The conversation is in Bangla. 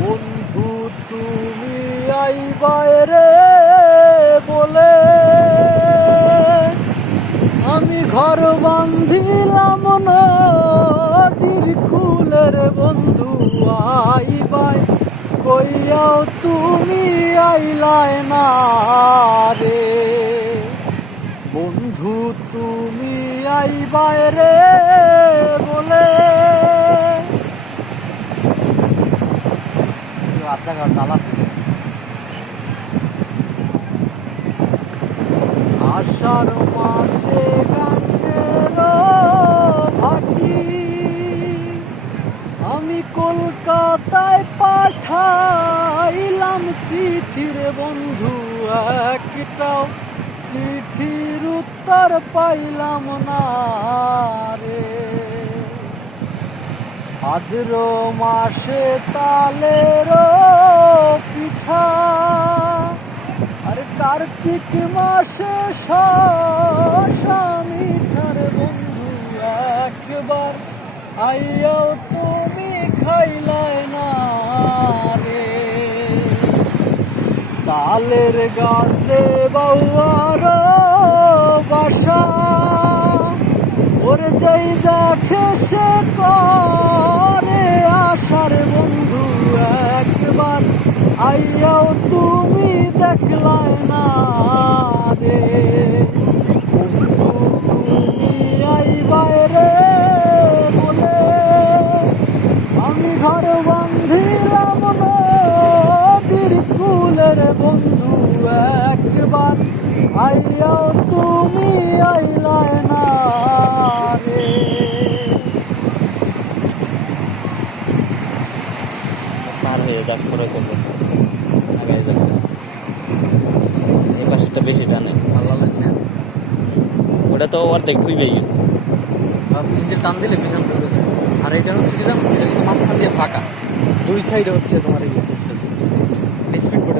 বন্ধু তুমি আইবারে বলে আমি ঘর বান্ধিলাম নদীর কুলের বন্ধু আইবাই কইয়াও তুমি আইলাই না রে বন্ধু তুমি আইবারে বলে আষাঢ় মাসে গাঙ্গের ভাটি আমি কলকাতায় পাঠাইলাম চিঠির বন্ধু একটাও চিঠির উত্তর পাইলাম না রে ভাদ্র মাসে তালের পিঠা আর কার্তিক মাসে মিঠার বন্ধু একবার আইয়াও তুমি খাইলাই না রে তালের গাছে বাউয়ার বাসা ওর যাই দেখে সে করে আশার বন্ধু একবার আইয়াও তুমি দেখলাই না রে বন্ধু তুমি আইবারে বলে আমি ঘর বান্ধিলাম নদীর কুলের বন্ধু একবার আইয়াও তুমি আইলাই না রে পার হয়ে যাক পরে করতেছে আগাই যাবে এই পাশেরটা বেশি টানে ভালো লাগছে ওটা তো অর্ধেক ডুবে গেছে ইঞ্জিন টান দিলে পিছন ঢুকে যায় আর এটা হচ্ছে কি জানো এটা কিন্তু মাঝখান দিয়ে ফাঁকা দুই সাইডে হচ্ছে তোমার এই স্পেস স্পিড বোটে